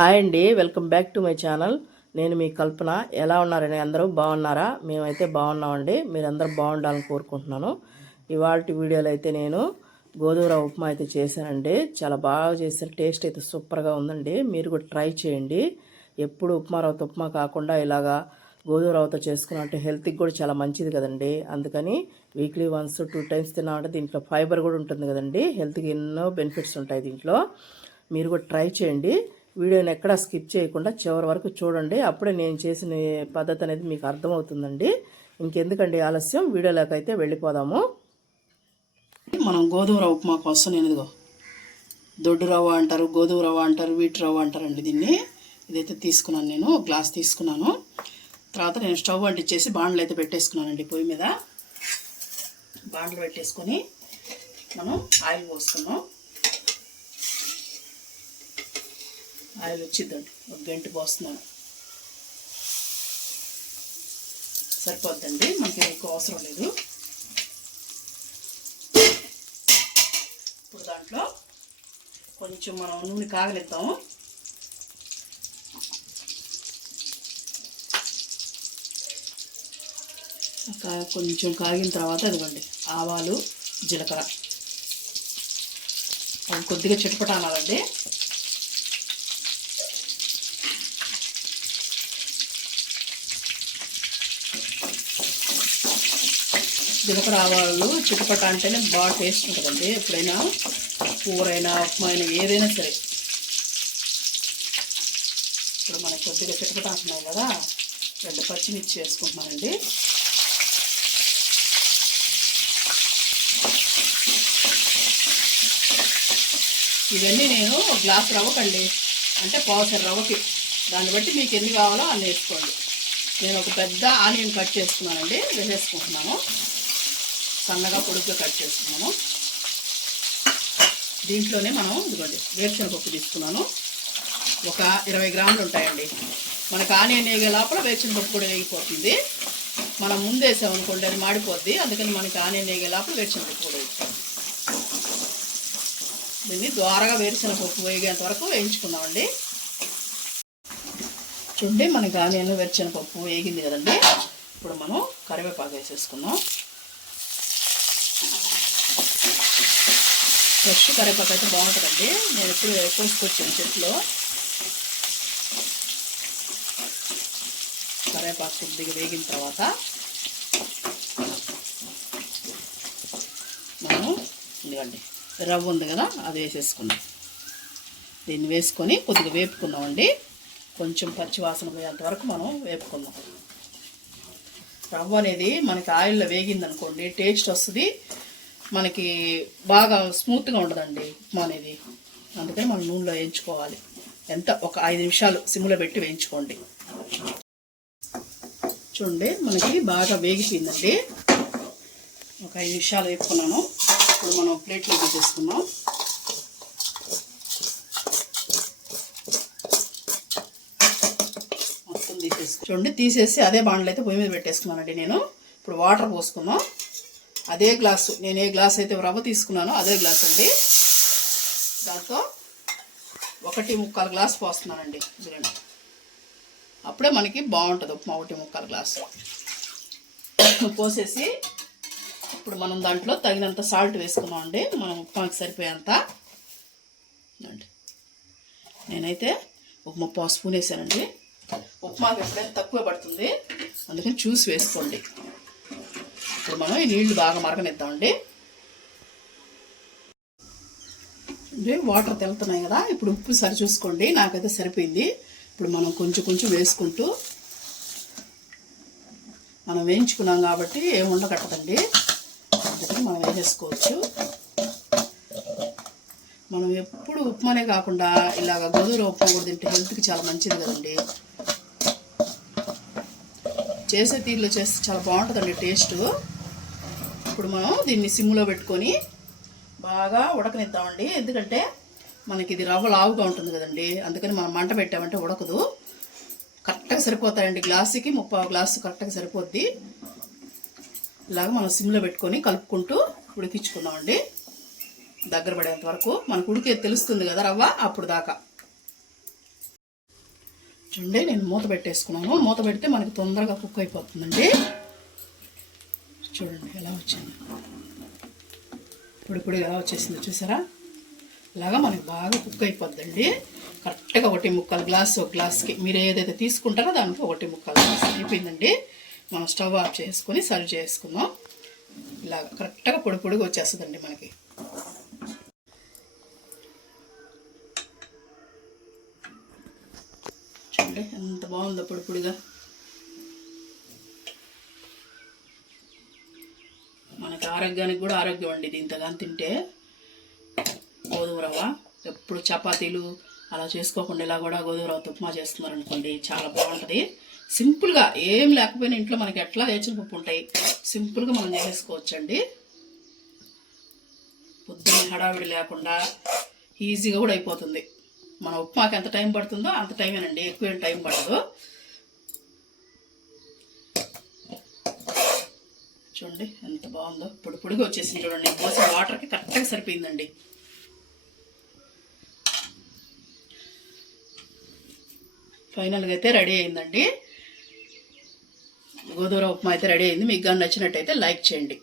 Hi అండి welcome back to my channel. నేను మీ కల్పన. ఎలా ఉన్నారని అందరూ? బాగున్నారా? మేమైతే బాగున్నామండి. మీరందరూ బాగుండాలని కోరుకుంటున్నాను. ఇవాళ వీడియోలో అయితే నేను గోధుమ ఉప్మా అయితే చేశానండి. చాలా బాగా చేశారు. టేస్ట్ అయితే సూపర్గా ఉందండి. మీరు కూడా ట్రై చేయండి. ఎప్పుడు ఉప్మా రవ్వతో ఉప్మా కాకుండా ఇలాగా గోధుమ రవ్వతో చేసుకున్నట్టు హెల్త్కి కూడా చాలా మంచిది కదండి. అందుకని వీక్లీ వన్స్ టూ టైమ్స్ తిన్నామంటే దీంట్లో ఫైబర్ కూడా ఉంటుంది కదండి. హెల్త్కి ఎన్నో బెనిఫిట్స్ ఉంటాయి దీంట్లో. మీరు కూడా ట్రై చేయండి. వీడియోని ఎక్కడా స్కిప్ చేయకుండా చివరి వరకు చూడండి. అప్పుడే నేను చేసిన పద్ధతి అనేది మీకు అర్థమవుతుందండి. ఇంకెందుకండి ఆలస్యం? వీడియోలోకి అయితే వెళ్ళిపోదాము. మనం గోధుమ రవ్వ ఉప్మా కోసం నేను ఇదిగో దొడ్డు రవ్వ అంటారు గోధుమ రవ్వ అంటారు వీటి రవ్వ అంటారండి దీన్ని. ఇదైతే తీసుకున్నాను నేను గ్లాస్ తీసుకున్నాను. తర్వాత నేను స్టవ్ అంటించేసి బాండ్లు అయితే పెట్టేసుకున్నానండి పొయ్యి మీద. బాండ్లు పెట్టేసుకొని మనం ఆయిల్ పోసుకున్నాం ఆయిల్ వచ్చిద్దండి ఒక గంట పోస్తున్నాను. సరిపోద్దండి మనకి ఎక్కువ అవసరం లేదు. ఇప్పుడు దాంట్లో కొంచెం మనం నూనె కాగలిద్దాము కొంచెం కాగిన తర్వాత అదిగోండి ఆవాలు జీలకర్ర. అవి కొద్దిగా చిటపట జీలకర్ర ఆవాలు చిటపట అంటేనే బాగా టేస్ట్ ఉంటుందండి. ఎప్పుడైనా కూరైనా ఉప్మా అయినా ఏదైనా సరే. ఇప్పుడు మనకు కొద్దిగా చిటపట అంటున్నాం కదా రెండు పచ్చిమిర్చి వేసుకుంటున్నానండి. ఇవన్నీ నేను గ్లాస్ రవ్వకండి. అంటే పావుసరి రవ్వకి. దాన్ని బట్టి మీకు ఎన్ని కావాలో అన్ని వేసుకోండి. నేను ఒక పెద్ద ఆనియన్ కట్ చేసుకున్నానండి వేసేసుకుంటున్నాను. సన్నగా పొడుగ్గా కట్ చేసుకున్నాను. దీంట్లోనే మనం ఇదిగోండి వేరుశనగపప్పు తీసుకున్నాను. ఒక ఇరవై గ్రాములు ఉంటాయండి. మనకు ఆనియన్ వేగే లోపల వేరుశనగపప్పు కూడా వేగిపోతుంది. మనం ముందు అనుకోండి అది మాడిపోద్ది. అందుకని మనకి ఆనియన్ వేగే లోపల వేరుశనగపప్పు కూడా వేగిపోతుంది దీన్ని ద్వారగా వేరుశనగపప్పు వేగేంత వరకు వేయించుకుందామండి. చూడండి మనకి ఆనియన్ వేరుశనగపప్పు వేగింది కదండి. ఇప్పుడు మనం కరివేపాకు వేసేసుకుందాం. ఫ్రెష్ కరివేపాకు అయితే బాగుంటుందండి. నేను ఎప్పుడు కోసుకొచ్చాను చెట్లో. కరివేపాకు కొద్దిగా వేగిన తర్వాత మనం ఇదిగండి రవ్వ ఉంది కదా అది వేసేసుకున్నాం దీన్ని వేసుకొని కొద్దిగా వేపుకున్నామండి కొంచెం పచ్చివాసన పోయేంత వరకు మనం వేపుకుందాం. రవ్వ అనేది మనకి ఆయిల్లో వేగిందనుకోండి టేస్ట్ వస్తుంది. మనకి బాగా స్మూత్గా ఉండదండి ఉప్మా అనేది. అందుకని మనం నూనెలో వేయించుకోవాలి. ఎంత? ఒక ఐదు నిమిషాలు సిమ్లో పెట్టి వేయించుకోండి. చూడండి మనకి బాగా వేగిపోయిందండి. ఒక ఐదు నిమిషాలు వేపుకున్నాను. ఇప్పుడు మనం ప్లేట్లో పెట్టేసుకున్నాం మొత్తం తీసేసి చూడండి తీసేసి అదే బాండ్లు అయితే పొయ్యి మీద పెట్టేసుకున్నానండి నేను. ఇప్పుడు వాటర్ పోసుకున్నాం అదే గ్లాసు నేను ఏ గ్లాస్ అయితే రవ్వ తీసుకున్నానో అదే గ్లాస్ అండి. దాంతో ఒకటి ముక్కాలు గ్లాస్ పోస్తున్నానండి చూడండి అప్పుడే మనకి బాగుంటుంది ఉప్మా ఒకటి ముక్కాలు గ్లాసు. పోసేసి ఇప్పుడు మనం దాంట్లో తగినంత సాల్ట్ వేసుకున్నాం అండి మనం ఉప్మాకి సరిపోయేంత. నేనైతే ఒక ముప్పై స్పూన్ వేసానండి. ఉప్మాకి ఎప్పుడైనా తక్కువ పడుతుంది. అందుకని చూసి వేసుకోండి. ఇప్పుడు మనం ఈ నీళ్ళు బాగా మరగనిద్దామండి. అంటే వాటర్ తెలుతున్నాయి కదా ఇప్పుడు ఉప్పు సరి చూసుకోండి నాకైతే సరిపోయింది. ఇప్పుడు మనం కొంచెం కొంచెం వేసుకుంటూ మనం వేయించుకున్నాం కాబట్టి ఏం ఉండకట్టదండి అందుకని మనం వేసేసుకోవచ్చు మనం ఎప్పుడు ఉప్మానే కాకుండా ఇలాగ గోధుమ ఉప్మా కూడా తింటే హెల్త్కి చాలా మంచిది కదండి. చేసే తీరులో చేస్తే చాలా బాగుంటుందండి టేస్ట్. ఇప్పుడు మనం దీన్ని సిమ్లో పెట్టుకొని బాగా ఉడకనిద్దామండి. ఎందుకంటే మనకి ఇది రవ్వ లావుగా ఉంటుంది కదండి. అందుకని మనం మంట పెట్టామంటే ఉడకదు. కరెక్ట్గా సరిపోతాయండి. గ్లాసుకి ముప్పై గ్లాసు కరెక్ట్గా సరిపోద్ది. ఇలాగ మనం సిమ్లో పెట్టుకొని కలుపుకుంటూ ఉడికించుకుందామండి. దగ్గర పడేంత వరకు మనకు ఉడికే తెలుస్తుంది కదా రవ్వ? అప్పుడు దాకా. చూడండి నేను మూత పెట్టేసుకున్నాను. మూత పెడితే మనకి తొందరగా కుక్ అయిపోతుందండి. చూడండి ఎలా వచ్చింది ఇప్పుడు ఎలా వచ్చేసిందో చూసారా? ఇలాగా మనకి బాగా కుక్ అయిపోద్దండి. కరెక్ట్గా ఒకటి ముక్కలు గ్లాస్ ఒక గ్లాస్కి మీరు ఏదైతే తీసుకుంటారో దానికి ఒకటి ముక్కలు గ్లాస్ అయిపోయిందండి. మనం స్టవ్ ఆఫ్ చేసుకొని సర్వ్ చేసుకుందాం. ఇలాగ కరెక్ట్గా పొడి పొడిగా వచ్చేస్తుందండి మనకి. చూడండి ఎంత బాగుందో పొడి పొడిగా మనకి ఆరోగ్యానికి కూడా ఆరోగ్యం అండి ఇంతగాని తింటే గోధుమ రవ్వ ఎప్పుడు చపాతీలు అలా చేసుకోకుండా ఇలా కూడా గోధుమ రవ్వతో ఉప్మా చేస్తున్నారు అనుకోండి చాలా బాగుంటుంది. సింపుల్గా ఏం లేకపోయినా ఇంట్లో మనకి ఎట్లా వేచిన పప్పు ఉంటాయి సింపుల్గా మనం చేసేసుకోవచ్చండి. పొద్దున్న హడావిడి లేకుండా ఈజీగా కూడా అయిపోతుంది. మన ఉప్మాకి ఎంత టైం పడుతుందో అంత టైమేనండి. ఎక్కువ టైం పడదు. చూడండి ఎంత బాగుందో. పొడి పొడిగా వచ్చేసింది చూడండి. పోసిన వాటర్కి కరెక్ట్గా సరిపోయిందండి. ఫైనల్గా అయితే రెడీ అయిందండి. గోధుమ ఉప్మా అయితే రెడీ అయింది. మీకు కానీ నచ్చినట్టయితే లైక్ చేయండి.